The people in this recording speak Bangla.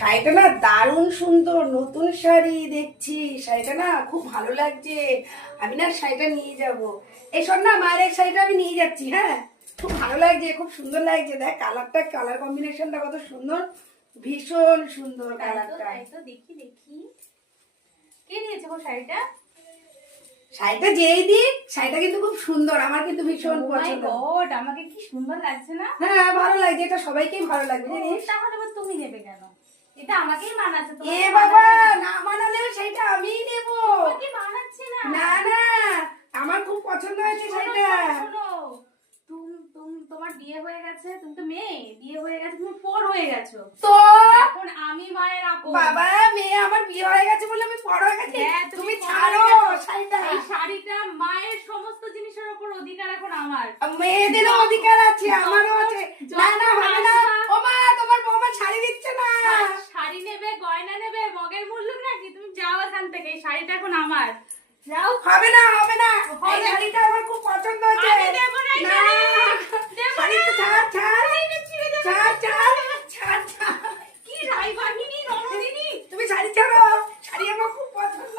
শাড়িটা না দারুণ সুন্দর, নতুন শাড়ি দেখছি। শাড়িটা না খুব ভালো লাগছে। আমি না শাড়িটা নিয়ে যাব। এই শোন না, মায়ের এই শাড়িটা আমি নিয়ে যাচ্ছি। হ্যাঁ, খুব ভালো লাগছে, খুব সুন্দর লাগছে। দেখ কালারটা, কালার কম্বিনেশনটা কত সুন্দর, ভীষণ সুন্দর কালারটা। তো দেখি দেখি কে নিয়েছে গো শাড়িটা? শাড়িটা যেই দিক, শাড়িটা কিন্তু খুব সুন্দর, আমার কিন্তু ভীষণ পছন্দ। গড, আমাকে কি সুন্দর লাগছে না? হ্যাঁ ভালো লাগছে, এটা সবাইকেই ভালো লাগবে জানিস। তাহলে আবার তুমি নেবে কেন? এটা আমাকেই মানাচ্ছে। এ বাবা, না মানালেও শাড়িটা আমিই নেব। তোমাকে মানাচ্ছে না? না না, আমার খুব পছন্দ হয়েছে শাড়িটা। শোনো, তোমার বিয়ে হয়ে গেছে, তুমি তো মেয়ে, বিয়ে হয়ে গেছে, তুমি পর হয়ে গেছো। তো এখন আমি মায়ের আপন। বাবা, মেয়ে আমার বিয়ে হয়ে গেছে বলে আমি বড় হয়ে গেছি? হ্যাঁ, তুমি বড় ছাড়ো হয়ে গেছো। শাড়িটা। এই শাড়িটা মায়ের সমস্ত জিনিসের উপর অধিকার এখন আমার। মেয়েদেরও অধিকার আছে, আমারও আছে। না না, হবে না। ও মা, তোমার বৌমা শাড়ি দিচ্ছে না। শাড়ি নেবে, গয়না নেবে, মগের মূল্য নাকি? তুমি যাও এখান থেকে, এই শাড়িটা এখন আমার। যাও। হবে না, হবে না, এই শাড়িটা আমার খুব পছন্দ হয়েছে। আমি দেব না এই না, শাড়ি। দেব না। শাড়িটা ছাড় ছাড় ছাড় ছাড় ছাড় ছাড়। কি রাইবাহিনী ননদিনী। তুমি শাড়ি ছাড়ো, শাড়ি আমার খুব পছন্দ।